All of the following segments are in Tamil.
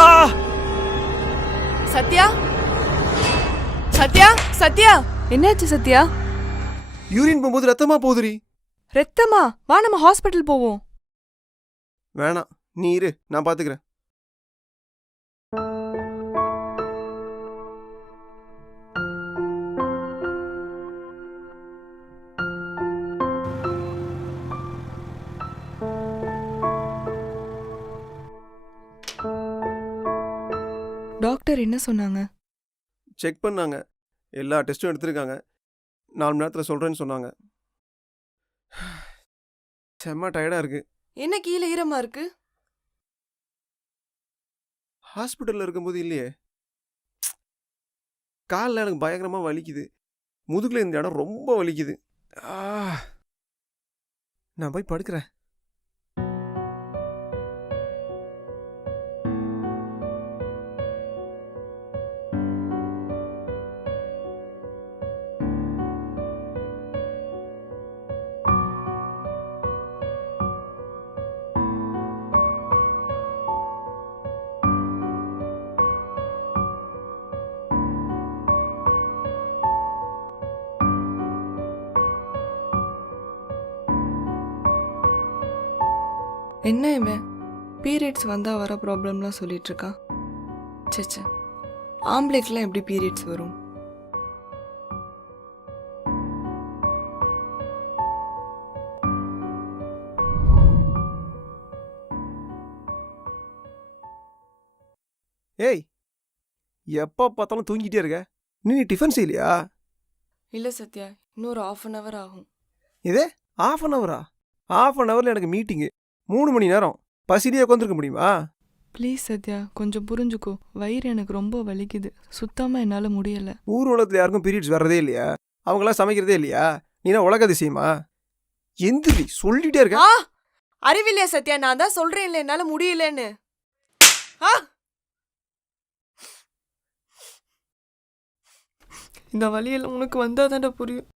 ஆ சத்யா சத்யா சத்யா என்னாச்சு சத்யா? யூரின் போகும்போது ரத்தமா போகுதுடி. ரத்தமா? வா நம்ம ஹாஸ்பிட்டல் போவோம். வேணாம், நீ இரு, நான் பாத்துக்கிறேன். டாக்டர் என்ன சொன்னாங்க? செக் பண்ணாங்க, எல்லா டெஸ்ட்டும் எடுத்திருக்காங்க. 4 மணி நேரத்தில் சொல்றேன்னு சொன்னாங்க. செம்ம டயர்டா இருக்கு. என்ன கீழே ஈரமா இருக்கு? ஹாஸ்பிட்டல்ல இருக்கும்போது இல்லையே. காலில் எனக்கு பயங்கரமா வலிக்குது. முதுகுல இந்த இடம் ரொம்ப வலிக்குது. நான் போய் படுக்கிறேன். என்ன இவன் பீரியட்ஸ் வந்தா வர ப்ராப்ளம்லாம் சொல்லிட்டு இருக்கான். சே, ஆம்பளைக்கெல்லாம் எப்படி பீரியட்ஸ் வரும்? ஏய், எப்போ பார்த்தாலும் தூங்கிட்டே இருக்க. நீ டிஃபன் செய்யலையா? இல்லை சத்யா, இன்னொரு 1/2 hour ஆகும். இதே 1/2 hour? 1/2 hourல எனக்கு மீட்டிங்கு 3 மணி நேரம். பசிலேயே உட்காந்துருக்க முடியுமா? ப்ளீஸ் சத்யா, கொஞ்சம் புரிஞ்சுக்கோ. வயிறு எனக்கு ரொம்ப வலிக்குது, சுத்தமாக என்னால் முடியலை. ஊர் உலகத்தில் யாருக்கும் பீரியட்ஸ் வர்றதே இல்லையா? அவங்களாம் சமைக்கிறதே இல்லையா? நீனா உலக அதிசயமா? எந்திரி, சொல்லிட்டே இருக்க. அறிவில்லையா சத்யா? நான் தான் சொல்றேன் இல்லை என்னால் முடியலன்னு. இந்த வழியெல்லாம் உனக்கு வந்தா தானே புரியும்.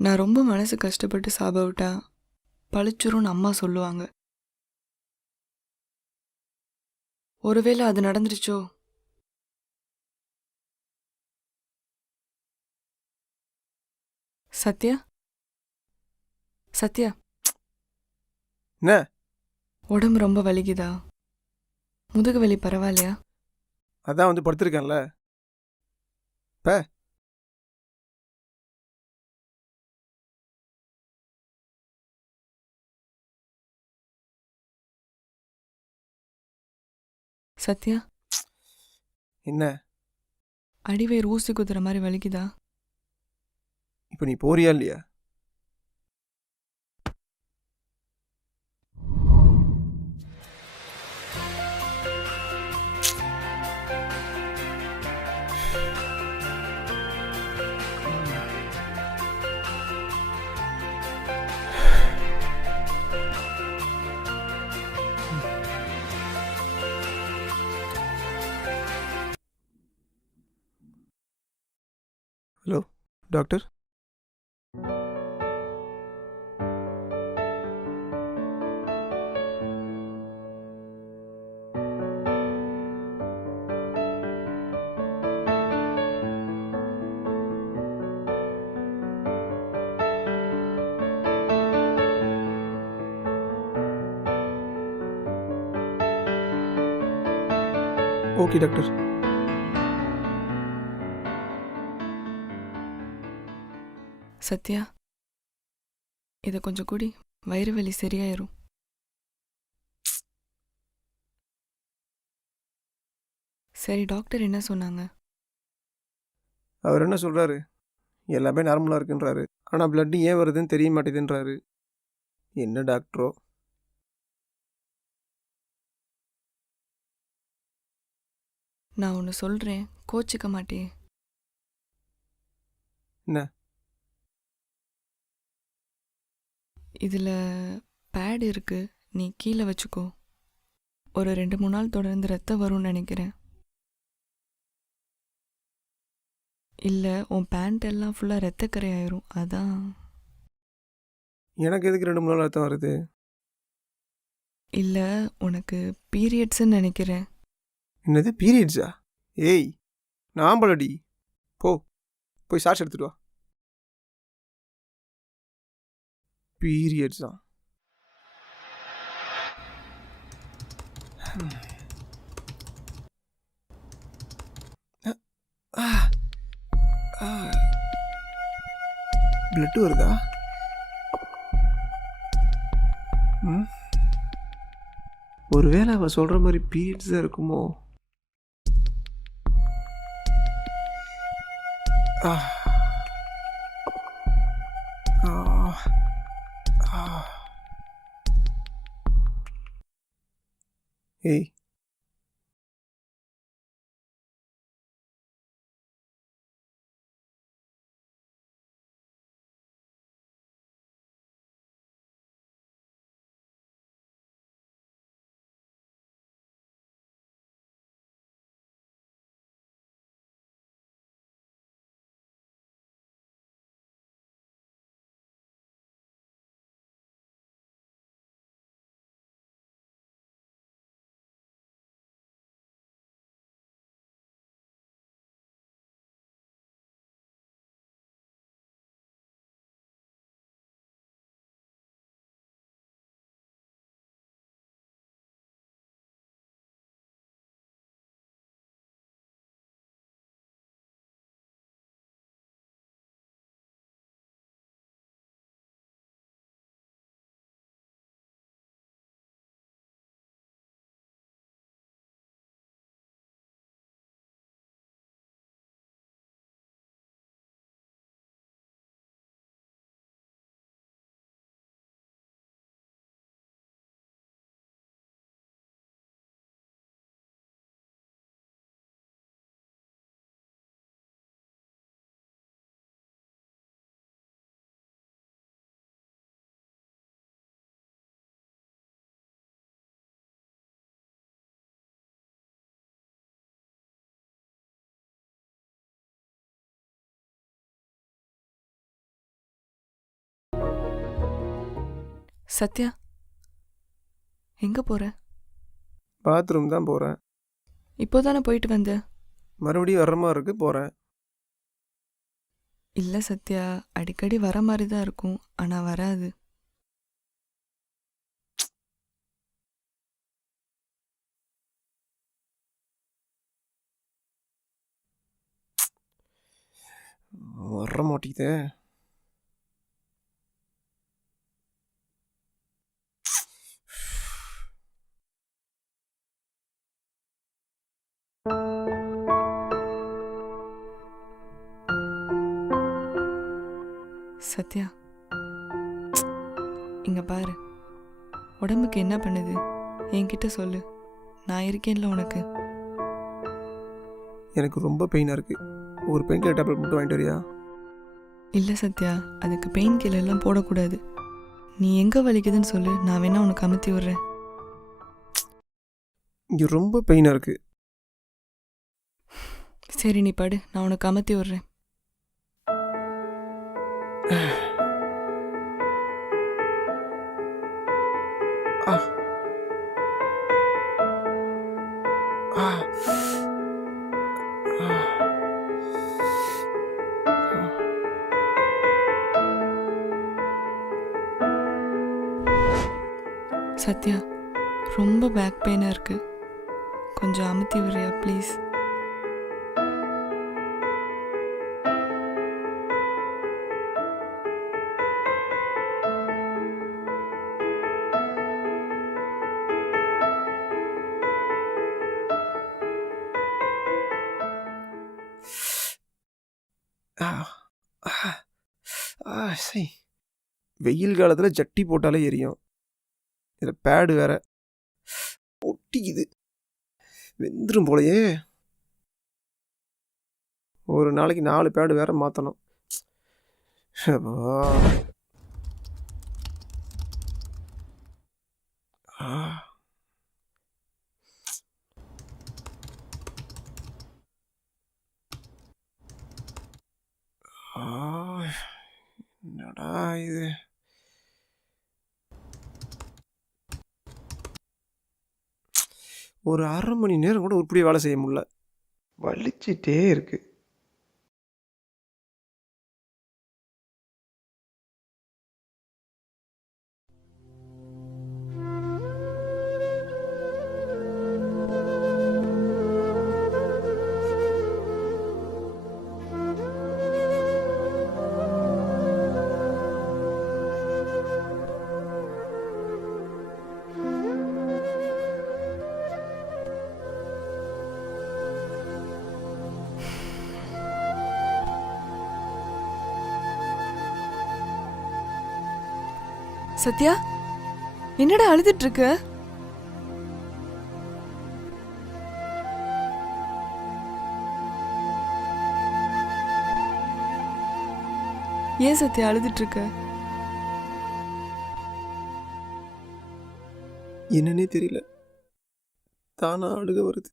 நான் ரொம்ப மனசு கஷ்டப்பட்டு சாப விட்டா பழிச்சுரும்னு அம்மா சொல்லுவாங்க. ஒருவேளை அது நடந்துருச்சோ? சத்யா சத்யா, என்ன? உடம்பு ரொம்ப வலிக்குதா? முதுகு வலி பரவாயில்லையா? அதான் வந்து படுத்திருக்கேன்ல. சத்யா, என்ன? அடிவயிறு ஊசி குத்துற மாதிரி வலிக்குதா? இப்போ நீ போறியா இல்லையா? Hello doctor. Okay doctor. Sathya, இதை கொஞ்சம் கூடி, வயிறு வலி சரியாயிரும். சரி, டாக்டர் என்ன சொன்னாங்க? அவர் என்ன சொல்றாரு? எல்லாமே நார்மலாக இருக்குன்றாரு. ஆனால் பிளட் ஏன் வருதுன்னு தெரிய மாட்டேதுன்றாரு. என்ன டாக்டரோ? நான் ஒன்று சொல்கிறேன், கோச்சிக்க மாட்டேன். என்ன? இதில் பேட் இருக்கு, நீ கீழே வச்சுக்கோ. ஒரு 2-3 நாள் தொடர்ந்து ரத்தம் வரும்னு நினைக்கிறேன். இல்லை, உன் பேண்ட் எல்லாம் ஃபுல்லாக ரத்தக்கரை ஆயிரும். அதான். எனக்கு எதுக்கு 2-3 நாள் ரத்தம் வருது? இல்லை, உனக்கு பீரியட்ஸ்ன்னு நினைக்கிறேன். என்னது பீரியட்ஸா? ஏய் நான் பலடி. போய் சார்ஜ் எடுத்துட்டு வா. பீரியட்ஸ் தான். பிளட் வருதா? ஒருவேளை அவ சொல்ற மாதிரி பீரியட்ஸ் தான் இருக்குமோ? ஆ. ஆ. ஆ. ஏய் சத்யா, எங்கே போகிற? பாத்ரூம் தான் போகிறேன். இப்போ தானே போயிட்டு வந்த. மறுபடியும் வர்ற மாதிரி இருக்கு, போகிறேன். இல்லை சத்யா, அடிக்கடி வர மாதிரி தான் இருக்கும், ஆனால் வராது. வர மாட்டேங்குதே. சத்யா, இங்க பாரு, உடம்புக்கு என்ன பண்ணுது என்கிட்ட சொல்லு, நான் இருக்கேன்ல உனக்கு. எனக்கு ரொம்ப பெயினாக இருக்குது. ஒரு பெயின் கில்லர் டேப்லெட் மட்டும் வாங்கிட்டு வரியா? இல்லை சத்யா, அதுக்கு பெயின் கில்லர்லாம் போடக்கூடாது. நீ எங்கே வலிக்குதுன்னு சொல்லு, நான் வேணா உனக்கு அமுத்தி விட்றேன். இங்கே ரொம்ப பெயினாக இருக்குது. சரி நீ படு, நான் உனக்கு அமுத்தி விட்றேன். ஆ ஆ சத்யா, ரொம்ப பேக் பெயினாக இருக்கு, கொஞ்சம் அமுத்தி விடுறியா ப்ளீஸ்? சரி, வெயில் காலத்தில் ஜட்டி போட்டாலே எரியும். இதில் பேடு வேற ஒட்டிக்குது, வெந்துடும் போலையே. ஒரு நாளைக்கு 4 பேடு வேற மாற்றணும். என்னடா இது? ஒரு 1/2 மணி நேரம் கூட உருப்படியாக வேலை செய்ய முடியல. வலிச்சிட்டே இருக்கு. சத்யா, என்னடா அழுதுட்டு இருக்க? ஏன் சத்யா அழுதுட்டு இருக்க? என்னன்னே தெரியல, தானா அழுக வருது.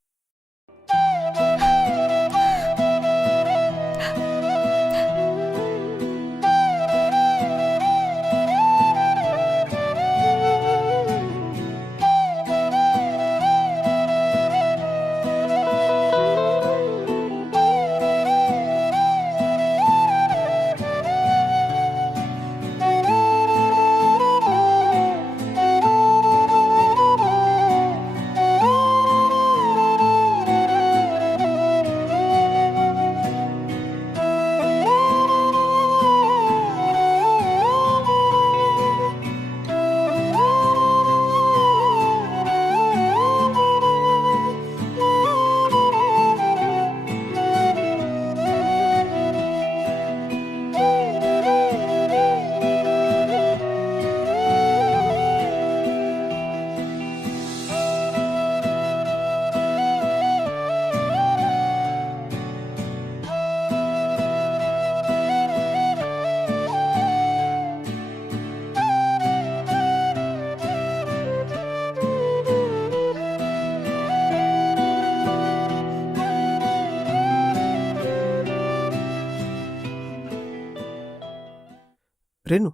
ரேணு,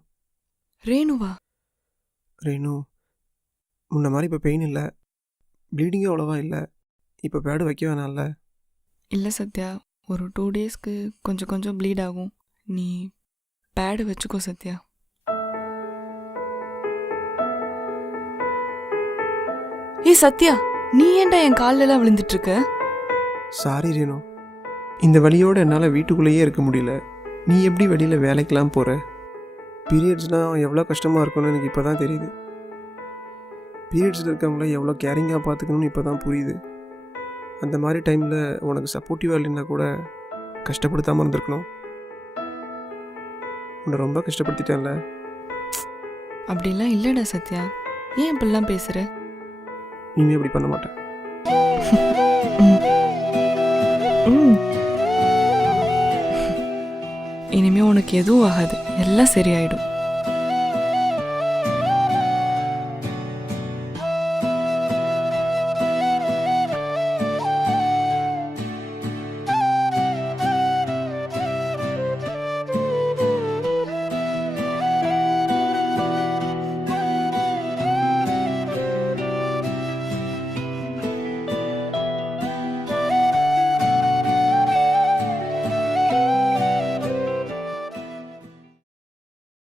ரேணுவா? ரேணு, முன்ன மாதிரி இப்போ பெயின் இல்லை, ப்ளீடிங்கும் அவ்வளோவா இல்லை. இப்போ பேடு வைக்க வேணாம்ல? இல்லை சத்யா, ஒரு 2 டேஸ்க்கு கொஞ்சம் கொஞ்சம் ப்ளீட் ஆகும். நீ பேடு வச்சுக்கோ சத்யா. ஏய் சத்யா, நீ ஏன்டா என் கால்லெல்லாம் விழுந்துட்டு இருக்க? சாரி ரேணு, இந்த வலியோடு என்னால் வீட்டுக்குள்ளேயே இருக்க முடியல. நீ எப்படி வெளியில் வேலைக்கெலாம் போகிற? பீரியட்ஸ்னால் எவ்வளோ கஷ்டமாக இருக்கும்னு எனக்கு இப்போ தான் தெரியுது. பீரியட்ஸில் இருக்கவங்கள எவ்வளோ கேரிங்காக பார்த்துக்கணும்னு இப்போ தான் புரியுது. அந்த மாதிரி டைமில் உனக்கு சப்போர்ட்டிவாக இல்லைன்னா கூட கஷ்டப்படுத்தாமல் இருந்திருக்கணும். உன்னை ரொம்ப கஷ்டப்படுத்திட்டேன்ல. அப்படிலாம் இல்லைடா சத்யா, ஏன் இப்படிலாம் பேசுகிற? இனிமே அப்படி பண்ண மாட்டேன். இனிமே உனக்கு எதுவும் ஆகாது, எல்லாம் சரியாயிடும்.